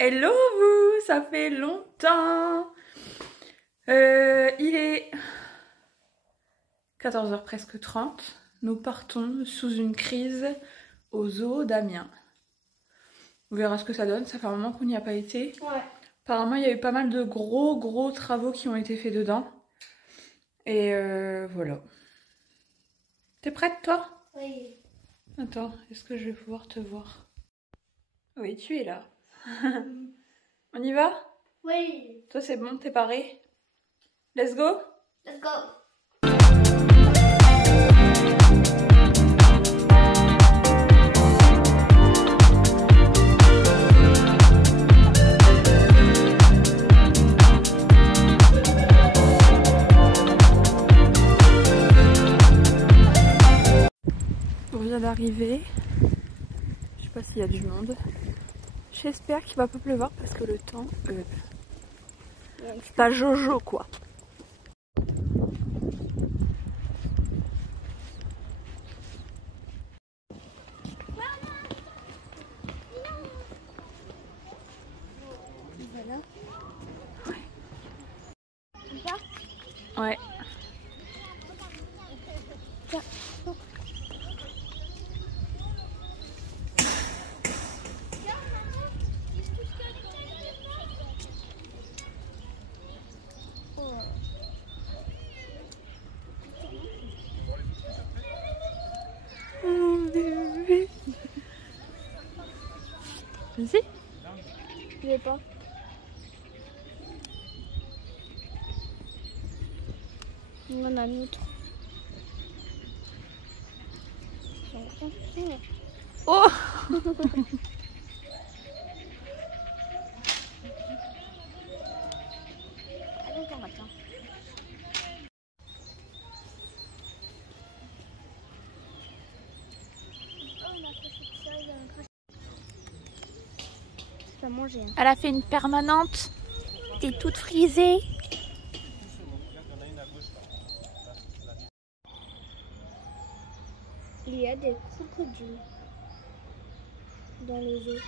Hello vous, ça fait longtemps. Il est 14h presque 30. Nous partons sous une crise au zoo d'Amiens. On verra ce que ça donne, ça fait un moment qu'on n'y a pas été. Ouais. Apparemment il y a eu pas mal de gros travaux qui ont été faits dedans. Et voilà. T'es prête toi? Oui. Attends, est-ce que je vais pouvoir te voir? Oui, tu es là. On y va? Oui. Toi c'est bon, t'es paré? Let's go? Let's go. On vient d'arriver. Je sais pas s'il y a du monde. J'espère qu'il va pas pleuvoir parce que le temps... c'est pas Jojo quoi. Voilà. Ouais. Tiens. Oh bébé. Vas-y. Je vais pas. On en a un autre. Oh. Allez, on va attendre. Tu vas manger. Hein. Elle a fait une permanente. T'es toute frisée. Il y a des crocodiles dans les eaux.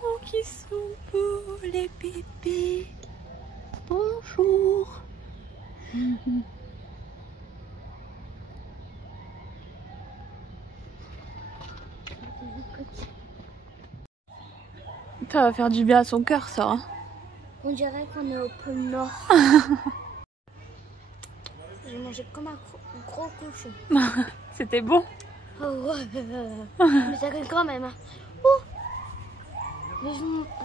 Oh, qui sont beaux les bébés. Bonjour. Ça va faire du bien à son cœur, ça. Hein. On dirait qu'on est au pôle Nord. J'ai mangé comme un gros cochon. C'était bon. Oh ouais. Mais ça coûte quand même. Hein. Oh. Vivement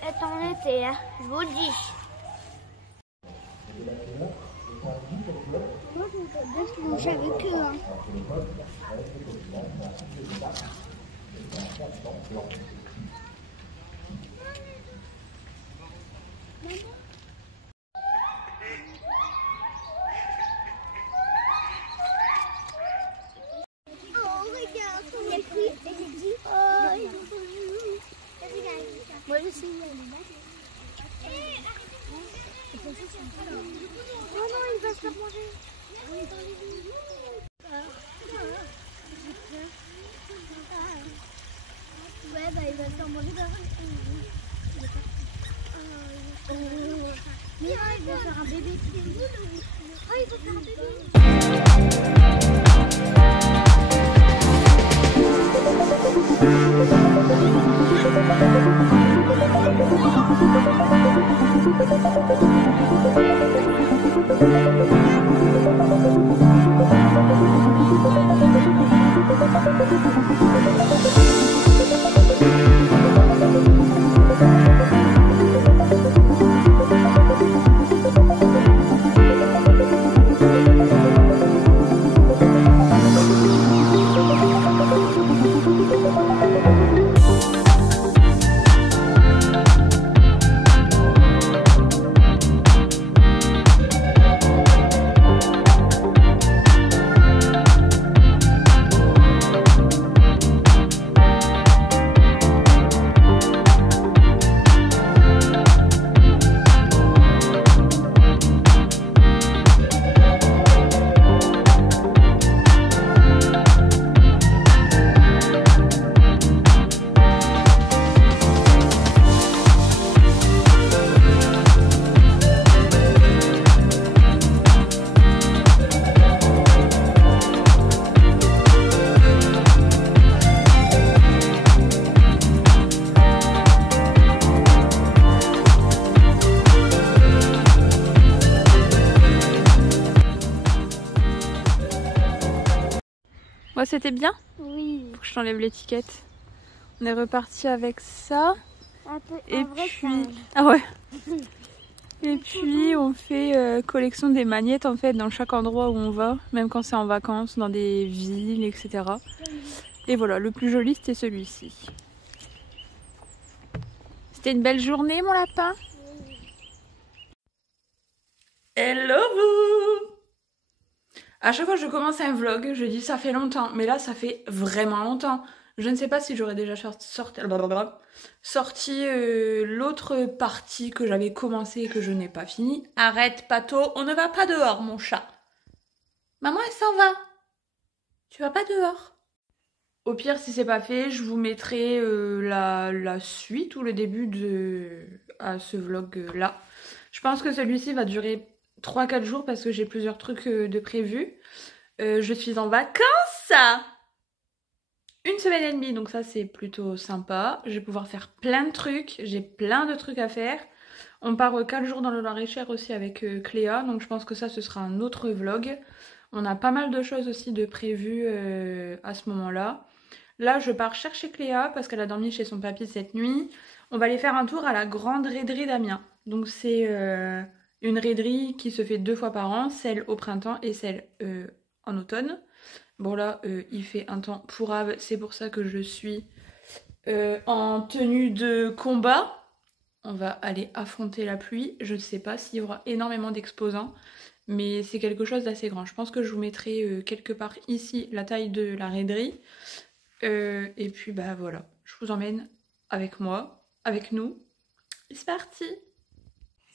est en été, hein. Je vous le dis. Moi, je bien se manger avec eux. Hein. Oh, regarde, on est pris et j'ai dit, oh, ils ont pas vu. Moi, je suis non, non, il va se faire manger. Ouais, bah, il va se faire manger. Mira, il va faire un bébé. Oh, il va faire un bébé. Ouais, c'était bien? Oui. Faut que je t'enlève l'étiquette. On est reparti avec ça. Un peu, Et un vrai puis... singe. Ah ouais. Et puis on fait collection des magnettes en fait dans chaque endroit où on va, même quand c'est en vacances, dans des villes, etc. Et voilà, le plus joli c'était celui-ci. C'était une belle journée mon lapin. Hello vous! À chaque fois que je commence un vlog, je dis ça fait longtemps, mais là ça fait vraiment longtemps. Je ne sais pas si j'aurais déjà sorti l'autre partie que j'avais commencé et que je n'ai pas fini. Arrête Pato, on ne va pas dehors mon chat. Maman elle s'en va. Tu vas pas dehors. Au pire si c'est pas fait, je vous mettrai la suite ou le début à ce vlog là. Je pense que celui-ci va durer 3-4 jours parce que j'ai plusieurs trucs de prévus. Je suis en vacances! 1 semaine et demie, donc ça c'est plutôt sympa. Je vais pouvoir faire plein de trucs, j'ai plein de trucs à faire. On part 4 jours dans le Loir-et-Cher aussi avec Cléa, donc je pense que ça ce sera un autre vlog. On a pas mal de choses aussi de prévues à ce moment-là. Là je pars chercher Cléa parce qu'elle a dormi chez son papy cette nuit. On va aller faire un tour à la grande raiderie d'Amiens. Donc c'est une raiderie qui se fait 2 fois par an, celle au printemps et celle en automne. Bon là, il fait un temps pourrave, c'est pour ça que je suis en tenue de combat. On va aller affronter la pluie. Je ne sais pas s'il y aura énormément d'exposants, mais c'est quelque chose d'assez grand. Je pense que je vous mettrai quelque part ici la taille de la raiderie. Et puis bah voilà, je vous emmène avec moi, avec nous. C'est parti!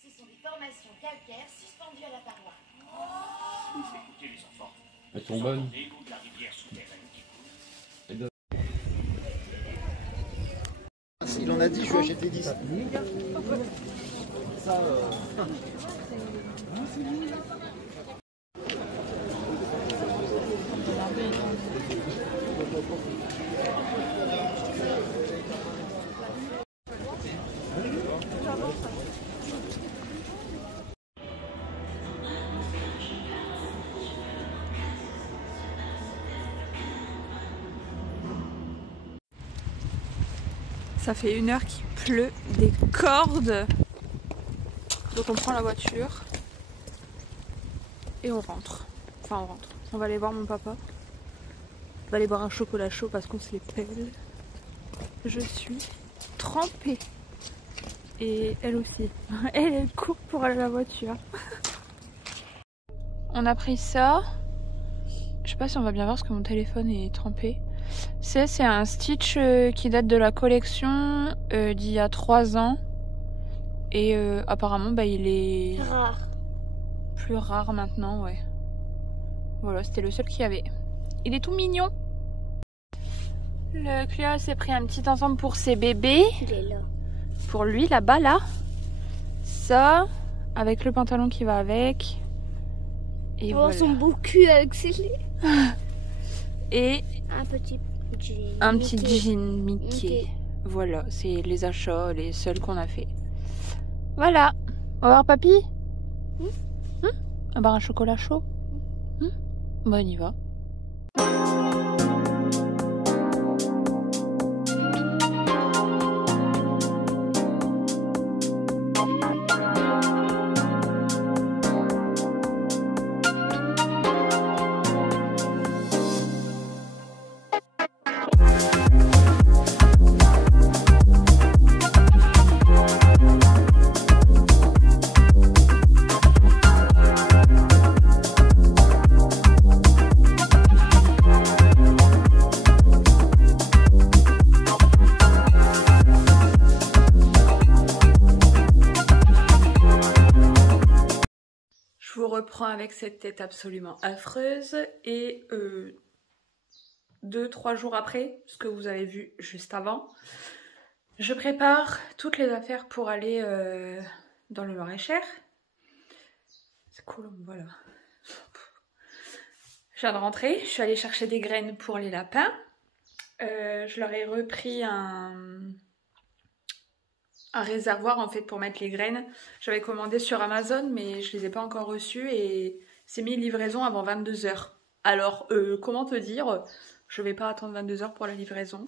Ce sont des formations calcaires suspendues à la paroi. Écoutez les enfants. Elles sont bonnes. De la rivière souterraine. Il en a 10, je lui achète les 10. Ça fait 1 heure qu'il pleut des cordes. Donc on prend la voiture et on rentre. Enfin on rentre. On va aller voir mon papa. On va aller boire un chocolat chaud parce qu'on se les pèle. Je suis trempée. Et elle aussi. Elle court pour aller à la voiture. On a pris ça. Je sais pas si on va bien voir parce que mon téléphone est trempé. C'est un Stitch qui date de la collection d'il y a 3 ans. Et apparemment bah, il est Rare. plus rare maintenant, ouais. Voilà, c'était le seul qu'il y avait. Il est tout mignon. Le Cléa s'est pris un petit ensemble pour ses bébés. Il est là. Pour lui là-bas là. Ça, avec le pantalon qui va avec. Et Oh, voilà. son beau cul avec ses lits. Et Un petit jean. un petit Mickey. jean Mickey. Mickey. Voilà, c'est les achats, les seuls qu'on a fait. Voilà. On va voir papy. On va boire un chocolat chaud. Bon, on y va. Je vous reprends avec cette tête absolument affreuse et 2-3 jours après, ce que vous avez vu juste avant, je prépare toutes les affaires pour aller dans le Loir-et-Cher. C'est cool, voilà. Je viens de rentrer, je suis allée chercher des graines pour les lapins. Je leur ai repris un réservoir en fait pour mettre les graines. J'avais commandé sur Amazon mais je les ai pas encore reçues et c'est mis livraison avant 22 h. Alors comment te dire, Je vais pas attendre 22 h pour la livraison.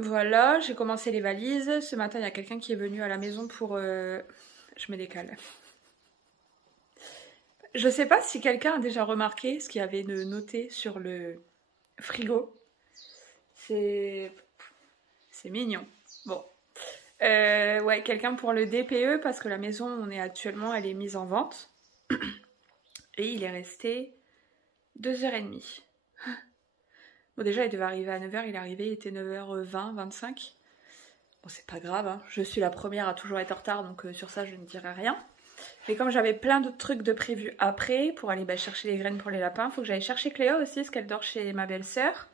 Voilà, j'ai commencé les valises. Ce matin, il y a quelqu'un qui est venu à la maison pour... Je me décale. Je sais pas si quelqu'un a déjà remarqué ce qu'il y avait de noté sur le frigo. C'est mignon. Bon. Ouais, quelqu'un pour le DPE parce que la maison où on est actuellement, elle est mise en vente. Et il est resté 2h30. Bon, déjà, il devait arriver à 9h, il est arrivé, il était 9h20, 25. Bon, c'est pas grave, hein. Je suis la première à toujours être en retard, donc sur ça, je ne dirai rien. Mais comme j'avais plein d'autres trucs de prévus après, pour aller chercher les graines pour les lapins, il faut que j'aille chercher Cléo aussi, parce qu'elle dort chez ma belle-sœur.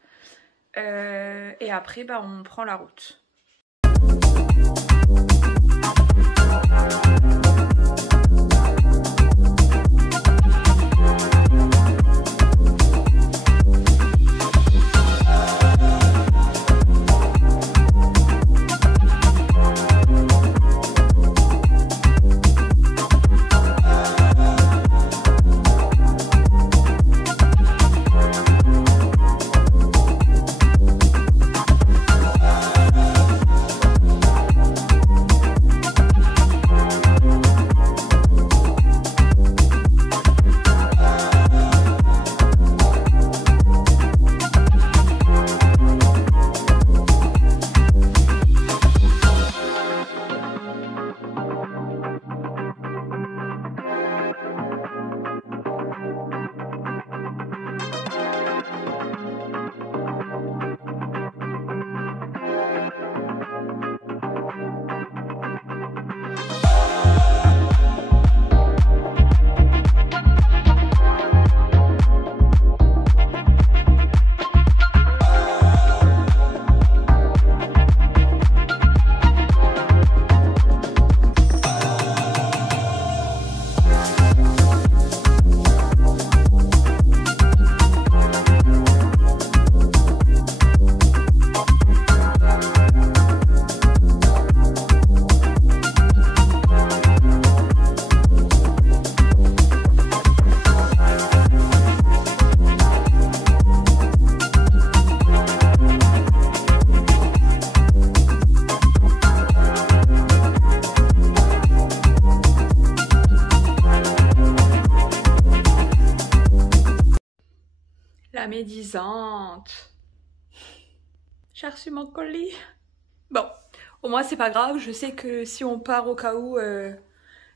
Et après, on prend la route. Médisante. J'ai reçu mon colis. Bon, au moins c'est pas grave. Je sais que si on part au cas où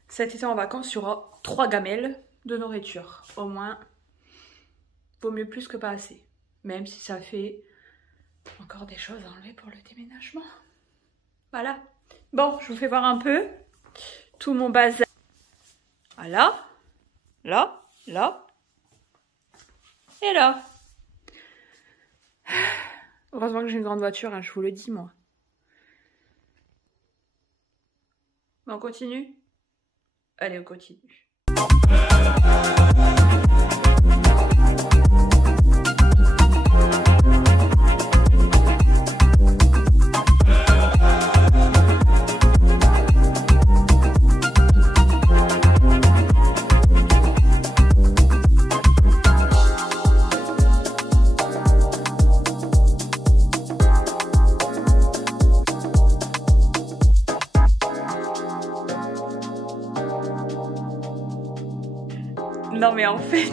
cet été en vacances, il y aura 3 gamelles de nourriture. Au moins, vaut mieux plus que pas assez. Même si ça fait encore des choses à enlever pour le déménagement. Voilà. Bon, je vous fais voir un peu tout mon bazar. Voilà. Là, là. Et là. Heureusement que j'ai une grande voiture, hein, je vous le dis moi. On continue? Allez, on continue. Non mais en fait,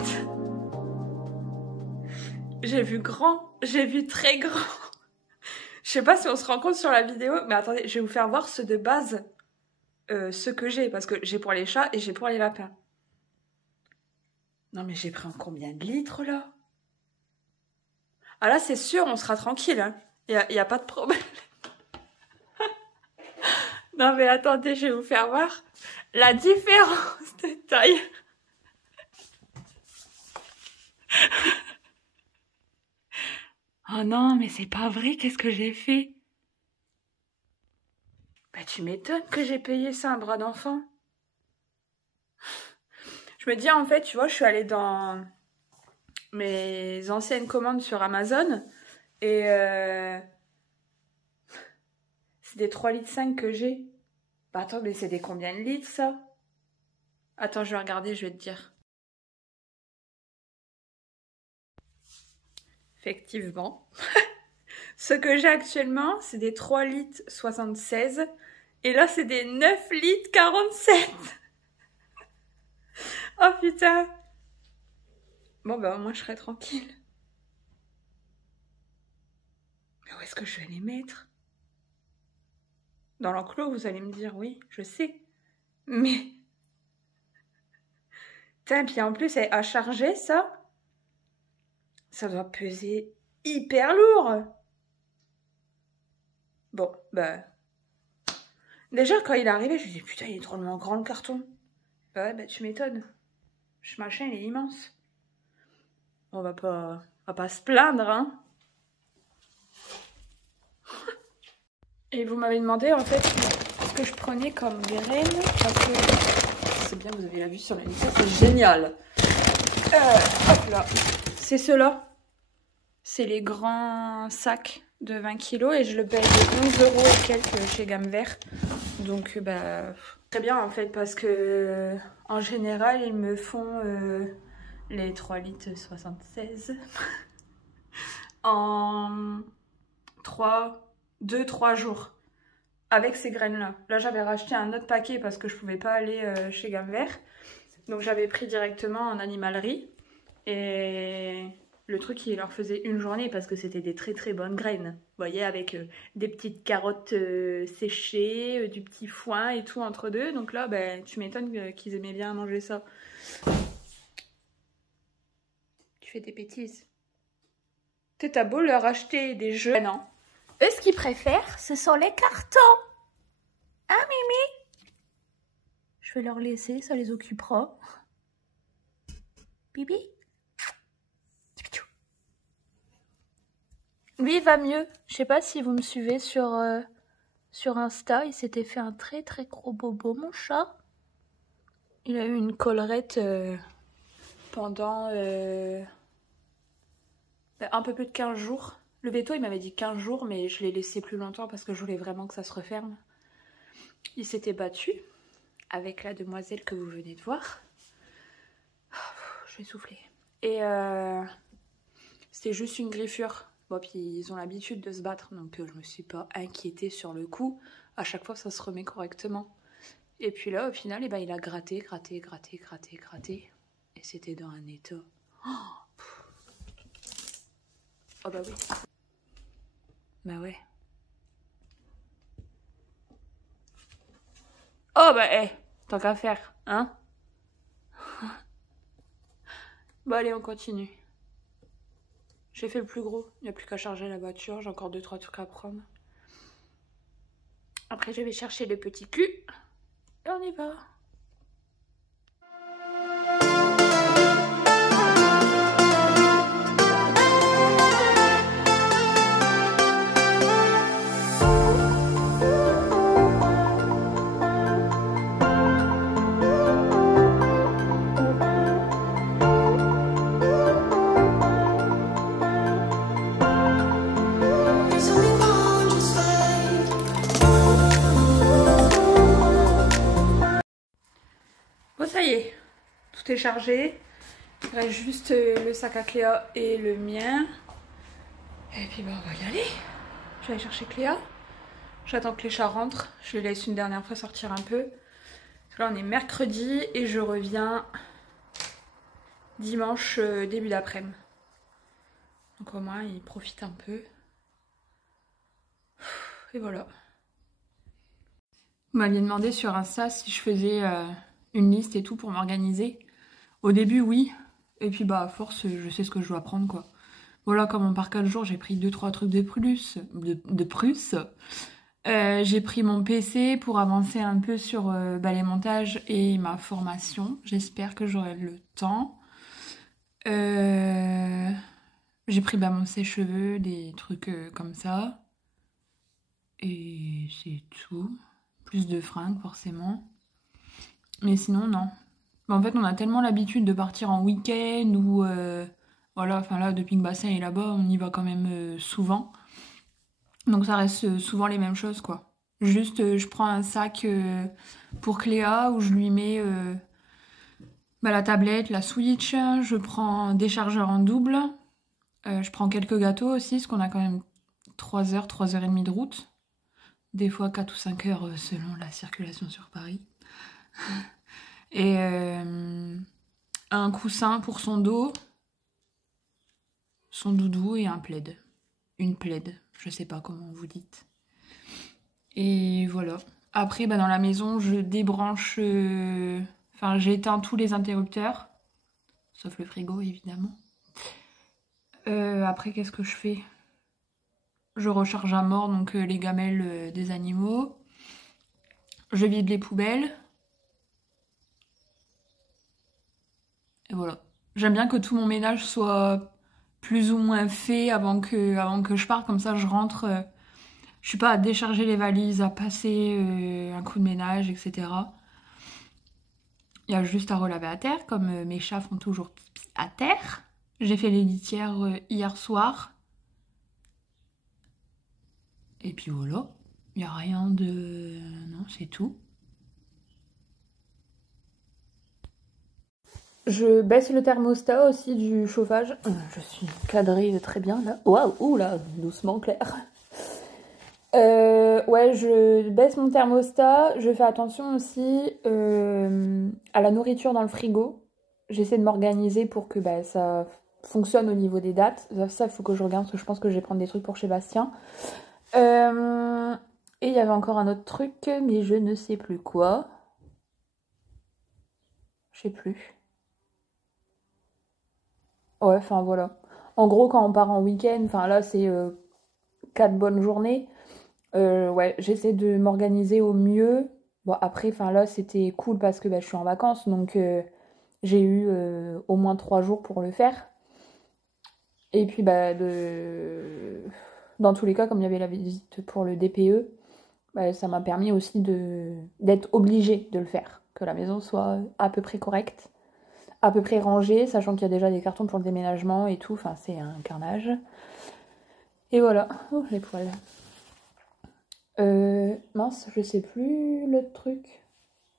j'ai vu grand, j'ai vu très grand. Je sais pas si on se rend compte sur la vidéo, mais attendez, je vais vous faire voir ceux de base, ceux que j'ai, parce que j'ai pour les chats et j'ai pour les lapins. Non mais j'ai pris en combien de litres là? Ah là c'est sûr, on sera tranquille, hein. Y a pas de problème. Non mais attendez, je vais vous faire voir la différence de taille. Oh non, mais c'est pas vrai, qu'est-ce que j'ai fait? Bah tu m'étonnes que j'ai payé ça, un bras d'enfant. Je me dis en fait, tu vois, je suis allée dans mes anciennes commandes sur Amazon et c'est des 3,5 litres que j'ai. Bah attends, mais c'est des combien de litres ça? Attends, je vais regarder, je vais te dire. effectivement. Ce que j'ai actuellement, c'est des 3 litres 76. Et là, c'est des 9 litres 47. Oh putain. Bon, bah, au moins, je serai tranquille. Mais où est-ce que je vais les mettre? Dans l'enclos, vous allez me dire, oui, je sais. Mais... Putain, puis en plus, à charger, ça doit peser hyper lourd. Bon, bah... Déjà, quand il est arrivé, je me dis, putain, il est drôlement grand, le carton. Bah ouais, bah tu m'étonnes. Ce machin, il est immense. On va pas se plaindre, hein. Et vous m'avez demandé, en fait, ce que je prenais comme graines, parce que... C'est bien, vous avez la vue sur la liste, c'est génial. Hop là. C'est ceux-là. C'est les grands sacs de 20 kilos et je le paye 11 € et quelques chez Gamme Vert. Donc, bah, très bien en fait parce que en général, ils me font les 3 litres 76 en 2-3 jours avec ces graines-là. Là, j'avais racheté un autre paquet parce que je pouvais pas aller chez Gamme Vert. Donc, j'avais pris directement en animalerie et... Le truc, il leur faisait une journée parce que c'était des très très bonnes graines. Vous voyez, avec des petites carottes séchées, du petit foin et tout entre deux. Donc là, ben, tu m'étonnes qu'ils aimaient bien manger ça. Tu fais des bêtises. T'as beau leur acheter des jeux. Non. Eux, ce qu'ils préfèrent, ce sont les cartons. Hein, Mimi? Je vais leur laisser, ça les occupera. Bibi? Lui, il va mieux. Je sais pas si vous me suivez sur Insta. Il s'était fait un très très gros bobo, mon chat. Il a eu une collerette pendant un peu plus de 15 jours. Le veto, il m'avait dit 15 jours, mais je l'ai laissé plus longtemps parce que je voulais vraiment que ça se referme. Il s'était battu avec la demoiselle que vous venez de voir. Je vais souffler. Et c'était juste une griffure. Bon, puis ils ont l'habitude de se battre, donc je me suis pas inquiétée sur le coup. À chaque fois, ça se remet correctement. Et puis là, au final, eh ben, il a gratté. Et c'était dans un état... Oh bah oui. Bah ouais. Oh bah tant qu'à faire, hein. Bon allez, on continue. J'ai fait le plus gros, il n'y a plus qu'à charger la voiture, j'ai encore 2-3 trucs à prendre. Après je vais chercher le petit cul et on y va. Ça y est, tout est chargé. Il reste juste le sac à Cléa et le mien. Et puis bah, on va y aller. Je vais aller chercher Cléa. J'attends que les chats rentrent. Je les laisse une dernière fois sortir un peu. Parce que là on est mercredi et je reviens dimanche début d'après-midi. Donc au moins ils profitent un peu. Et voilà. Vous m'aviez demandé sur Insta si je faisais... une liste et tout pour m'organiser. Au début, oui. Et puis, bah, à force, je sais ce que je dois prendre, quoi. Voilà, comme on part 4 jours, j'ai pris 2-3 trucs de plus. J'ai pris mon PC pour avancer un peu sur les montages et ma formation. J'espère que j'aurai le temps. J'ai pris mon sèche-cheveux, des trucs comme ça. Et c'est tout. Plus de fringues, forcément. Mais sinon, non. En fait, on a tellement l'habitude de partir en week-end ou... voilà, enfin là, depuis que Bassin est là-bas, on y va quand même souvent. Donc ça reste souvent les mêmes choses, quoi. Juste, je prends un sac pour Cléa où je lui mets la tablette, la Switch. Je prends des chargeurs en double. Je prends quelques gâteaux aussi, parce qu'on a quand même 3 heures, 3h30 de route. Des fois 4 ou 5 heures selon la circulation sur Paris. Et un coussin pour son dos, son doudou et un plaid. Une plaid, je sais pas comment vous dites. Et voilà. Après, dans la maison, je débranche... Enfin, j'éteins tous les interrupteurs. Sauf le frigo, évidemment. Après, qu'est-ce que je fais? Je recharge à mort donc les gamelles des animaux. Je vide les poubelles. Et voilà. J'aime bien que tout mon ménage soit plus ou moins fait avant que je parte. Comme ça, je rentre. Je suis pas à décharger les valises, à passer un coup de ménage, etc. Il y a juste à relaver à terre, comme mes chats font toujours pipi à terre. J'ai fait les litières hier soir. Et puis voilà. Il n'y a rien de... Non, c'est tout. Je baisse le thermostat aussi du chauffage. Je suis cadrée très bien là. Waouh, oula, doucement Claire. Ouais, je baisse mon thermostat. Je fais attention aussi à la nourriture dans le frigo. J'essaie de m'organiser pour que ça fonctionne au niveau des dates. Ça, il faut que je regarde parce que je pense que je vais prendre des trucs pour chez Bastien. Et il y avait encore un autre truc, mais je ne sais plus quoi. Je sais plus. Ouais, enfin voilà. En gros, quand on part en week-end, enfin là, c'est 4 bonnes journées. Ouais, j'essaie de m'organiser au mieux. Bon, après, enfin là, c'était cool parce que je suis en vacances, donc j'ai eu au moins 3 jours pour le faire. Et puis, dans tous les cas, comme il y avait la visite pour le DPE, ça m'a permis aussi d'être obligée de le faire. Que la maison soit à peu près correcte, à peu près rangée, sachant qu'il y a déjà des cartons pour le déménagement et tout. Enfin, c'est un carnage. Et voilà. Oh, les poils. Mince, je sais plus l'autre truc.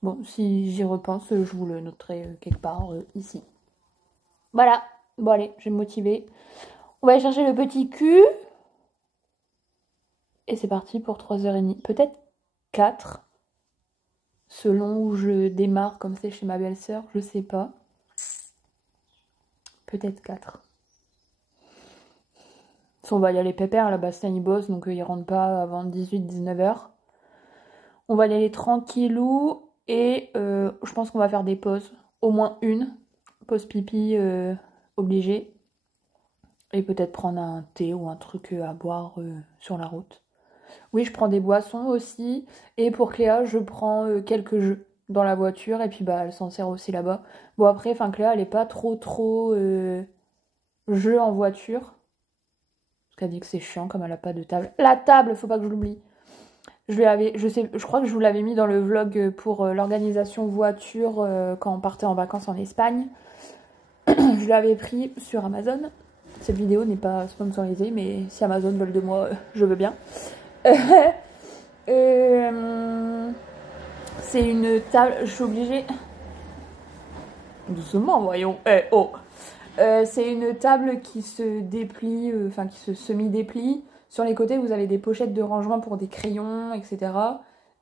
Bon, si j'y repense, je vous le noterai quelque part ici. Voilà. Bon, allez, je vais me motiver. On va aller chercher le petit cul. Et c'est parti pour 3h30. Peut-être 4. Selon où je démarre, comme c'est chez ma belle-sœur, je sais pas. Peut-être 4. On va y aller pépère, là, Bastien il bosse, donc il rentre pas avant 18-19h. On va y aller tranquillou, et je pense qu'on va faire des pauses. Au moins une. Pause pipi obligée. Et peut-être prendre un thé ou un truc à boire sur la route. Oui, je prends des boissons aussi. Et pour Cléa, je prends quelques jeux dans la voiture. Et puis elle s'en sert aussi là-bas. Bon après, Cléa, elle est pas trop jeu en voiture. Parce qu'elle dit que c'est chiant comme elle a pas de table. La table, faut pas que je l'oublie. Je crois que je vous l'avais mis dans le vlog pour l'organisation voiture quand on partait en vacances en Espagne. Je l'avais pris sur Amazon. Cette vidéo n'est pas sponsorisée, mais si Amazon veulent de moi, je veux bien. C'est une table, je suis obligée. Doucement, voyons. C'est une table qui se déplie, qui se semi-déplie. Sur les côtés, vous avez des pochettes de rangement pour des crayons, etc.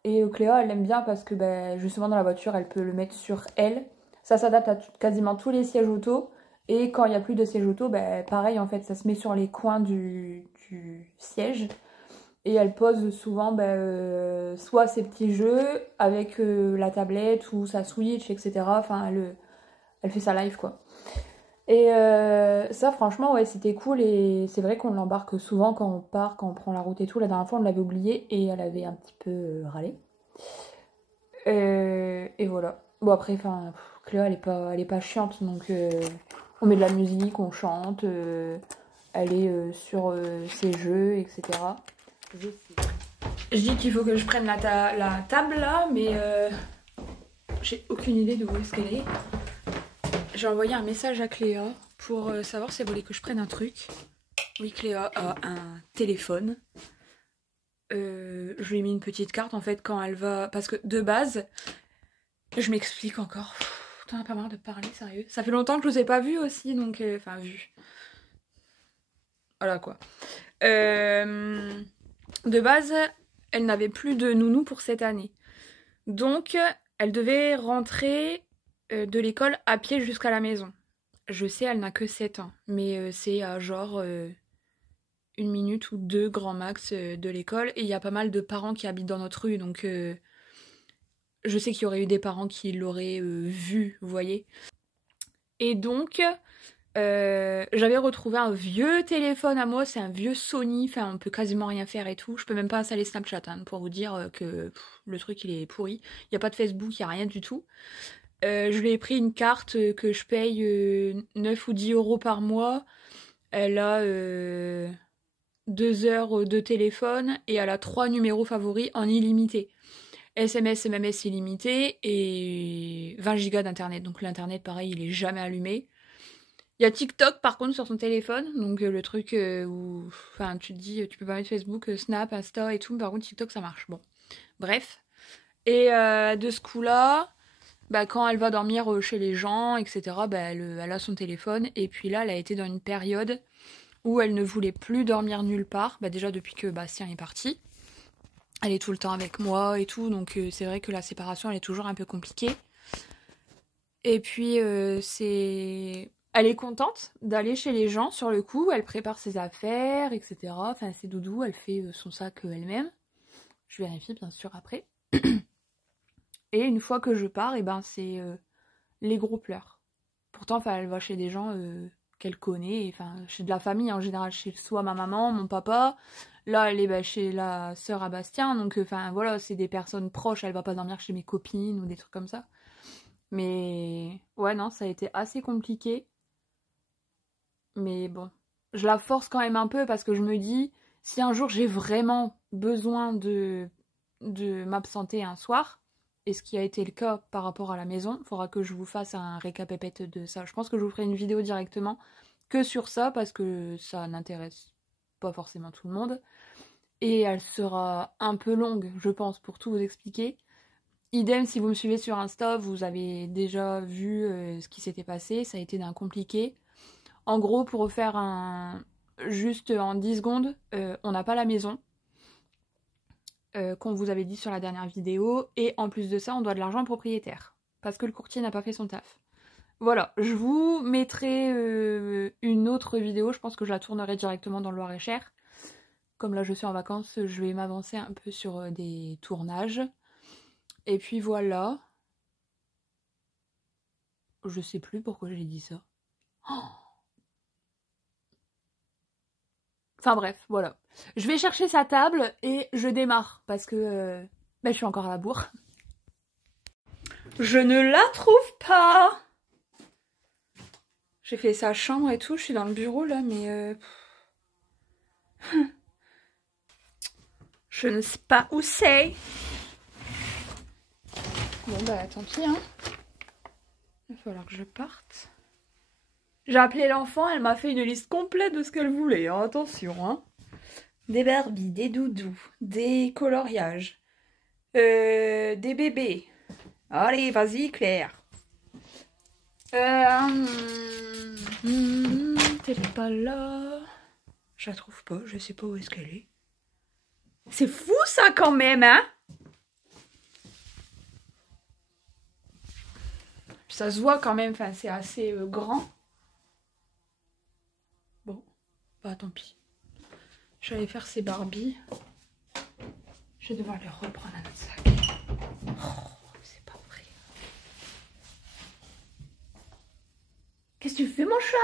Et Cléa, elle aime bien parce que justement dans la voiture, elle peut le mettre sur elle. Ça s'adapte à quasiment tous les sièges auto. Et quand il n'y a plus de siège auto, pareil en fait, ça se met sur les coins du siège. Et elle pose souvent soit ses petits jeux avec la tablette ou sa Switch, etc. Enfin, elle fait sa live quoi. Et ça franchement ouais c'était cool et c'est vrai qu'on l'embarque souvent quand on part, quand on prend la route et tout. La dernière fois on l'avait oublié et elle avait un petit peu râlé. Et voilà. Bon après Cléa elle est pas chiante donc on met de la musique, on chante, elle est sur ses jeux, etc. Je dis qu'il faut que je prenne la table là, mais j'ai aucune idée de où est-ce qu'elle est. J'ai envoyé un message à Cléa pour savoir si elle voulait que je prenne un truc. Oui, Cléa a un téléphone. Je lui ai mis une petite carte en fait quand elle va... Parce que de base, je m'explique encore. T'en as pas marre de parler, sérieux? Ça fait longtemps que je vous ai pas vu aussi, donc... vu. Voilà quoi. De base, elle n'avait plus de nounou pour cette année. Donc, elle devait rentrer de l'école à pied jusqu'à la maison. Je sais, elle n'a que 7 ans, mais c'est à genre 1 minute ou 2 grand max de l'école. Et il y a pas mal de parents qui habitent dans notre rue, donc je sais qu'il y aurait eu des parents qui l'auraient vue, vous voyez. Et donc, j'avais retrouvé un vieux téléphone à moi, c'est un vieux Sony, enfin on peut quasiment rien faire et tout. Je peux même pas installer Snapchat hein, pour vous dire que le truc il est pourri. Il n'y a pas de Facebook, il n'y a rien du tout. Je lui ai pris une carte que je paye 9 ou 10 euros par mois. Elle a 2 heures de téléphone et elle a 3 numéros favoris en illimité. SMS, MMS illimité et 20 gigas d'internet. Donc l'internet pareil il est jamais allumé. Il y a TikTok par contre sur son téléphone, donc le truc où enfin tu te dis tu peux pas mettre Facebook, Snap, Insta et tout, mais par contre TikTok ça marche. Bon, bref. Et de ce coup-là, bah, quand elle va dormir chez les gens, etc., bah, elle a son téléphone. Et puis là, elle a été dans une période où elle ne voulait plus dormir nulle part. Bah, déjà depuis que Bastien est parti. Elle est tout le temps avec moi et tout, donc c'est vrai que la séparation elle est toujours un peu compliquée. Et puis elle est contente d'aller chez les gens sur le coup, elle prépare ses affaires, etc. Enfin c'est doudou, elle fait son sac elle-même. Je vérifie bien sûr après. Et une fois que je pars, et ben c'est les gros pleurs. Pourtant enfin elle va chez des gens qu'elle connaît, enfin chez de la famille en général, chez soit ma maman, mon papa. Là, elle est chez la sœur à Bastien, donc enfin voilà, c'est des personnes proches, elle va pas dormir chez mes copines ou des trucs comme ça. Mais ouais, non, ça a été assez compliqué. Mais bon, je la force quand même un peu parce que je me dis, si un jour j'ai vraiment besoin de m'absenter un soir, et ce qui a été le cas par rapport à la maison, il faudra que je vous fasse un récapépète de ça. Je pense que je vous ferai une vidéo directement que sur ça parce que ça n'intéresse pas forcément tout le monde. Et elle sera un peu longue, je pense, pour tout vous expliquer. Idem, si vous me suivez sur Insta, vous avez déjà vu ce qui s'était passé. Ça a été d'un compliqué. En gros, pour refaire juste en 10 secondes, on n'a pas la maison qu'on vous avait dit sur la dernière vidéo. Et en plus de ça, on doit de l'argent au propriétaire. Parce que le courtier n'a pas fait son taf. Voilà, je vous mettrai une autre vidéo. Je pense que je la tournerai directement dans le Loir-et-Cher. Comme là je suis en vacances, je vais m'avancer un peu sur des tournages. Et puis voilà. Je sais plus pourquoi j'ai dit ça. Oh, enfin bref, voilà. Je vais chercher sa table et je démarre parce que je suis encore à la bourre. Je ne la trouve pas. J'ai fait sa chambre et tout, je suis dans le bureau là, mais... je ne sais pas où c'est. Bon bah tant pis hein. Il va falloir que je parte. J'ai appelé l'enfant, elle m'a fait une liste complète de ce qu'elle voulait, hein. Attention hein. Des Barbies, des doudous, des coloriages, des bébés. Allez, vas-y Claire. Elle est pas là. Je la trouve pas, je sais pas où est-ce qu'elle est. C'est fou ça quand même, hein. Ça se voit quand même, enfin c'est assez grand. Bon, bah tant pis. Je vais aller faire ces Barbies. Je vais devoir les reprendre à notre sac. Oh, c'est pas vrai. Qu'est-ce que tu fais mon chat ?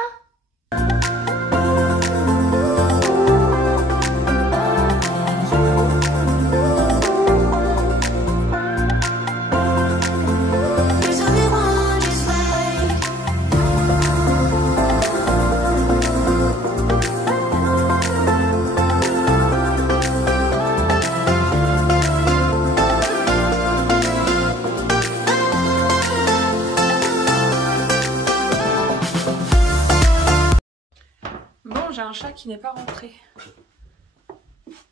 J'ai un chat qui n'est pas rentré.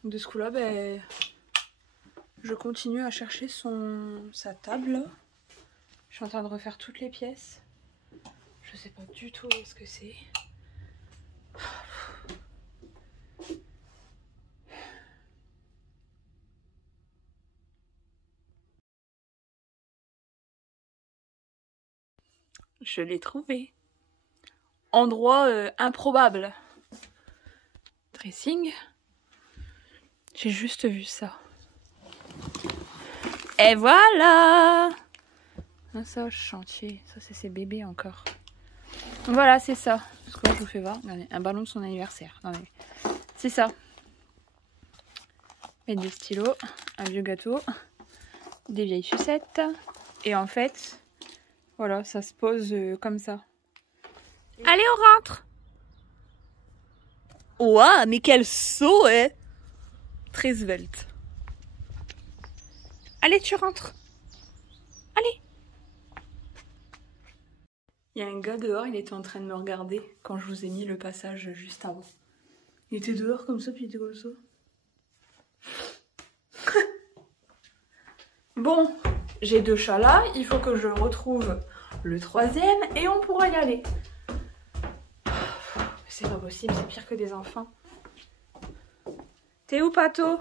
De ce coup-là, je continue à chercher sa table. Je suis en train de refaire toutes les pièces. Je sais pas du tout où est-ce que c'est. Je l'ai trouvé. Endroit improbable. Dressing. J'ai juste vu ça. Et voilà! Ah, ça, chantier. Ça, c'est ses bébés encore. Voilà, c'est ça. Ce que je vous fais voir. Regardez, un ballon de son anniversaire. C'est ça. Mettre des stylos, un vieux gâteau, des vieilles sucettes. Et en fait, voilà, ça se pose comme ça. Allez, on rentre! Ouah, mais quel saut, hein! Très svelte. Allez, tu rentres. Allez. Il y a un gars dehors, il était en train de me regarder quand je vous ai mis le passage juste avant. Il était dehors comme ça, puis il était comme ça. Bon, j'ai 2 chats là, il faut que je retrouve le 3e et on pourra y aller. C'est pas possible, c'est pire que des enfants. T'es où, Pato?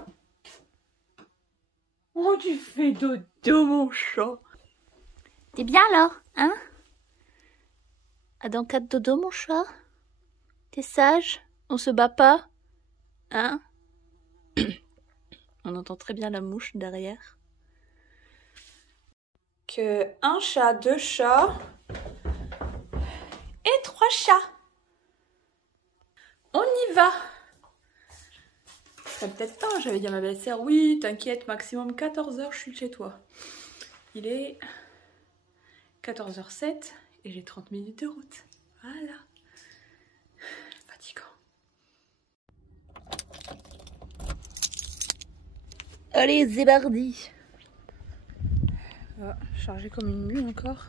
Oh, tu fais dodo, mon chat. T'es bien alors, hein? Ah, dans cas de dodo, mon chat? T'es sage? On se bat pas? Hein? On entend très bien la mouche derrière. Que 1 chat, 2 chats et 3 chats. On y va. Ça peut-être pas, j'avais dit à ma belle-sœur, oui, t'inquiète, maximum 14 h, je suis chez toi. Il est 14h07 et j'ai 30 minutes de route. Voilà. Fatigant. Allez, zébardi. Chargé comme une mule encore.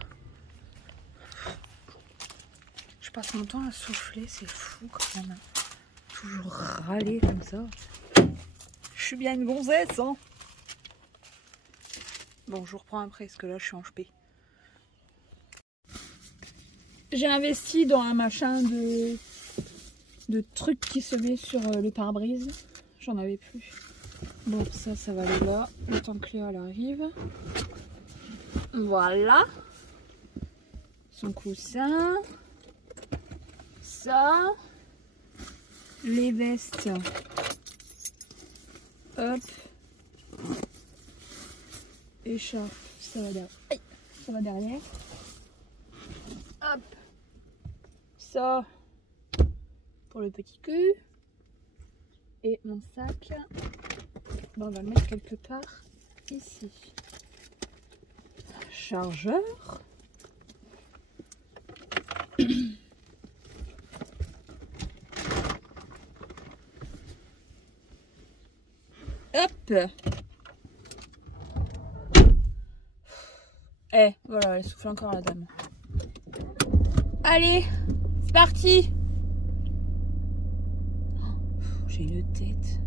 Je passe mon temps à souffler, c'est fou quand même. Toujours râler comme ça. Je suis bien une gonzesse, hein. Bon, je vous reprends après, parce que là, je suis en ch'pé. J'ai investi dans un machin de trucs qui se met sur le pare-brise. J'en avais plus. Bon, ça va aller là. Le temps que Léa elle arrive. Voilà. Son coussin. Ça. Les vestes. Hop. Écharpe. Ça va derrière. Aïe, ça va derrière. Hop. Ça. Pour le petit cul. Et mon sac. Bon, on va le mettre quelque part ici. Chargeur. Hop. Voilà, elle souffle encore la dame. Allez, c'est parti. J'ai une tête.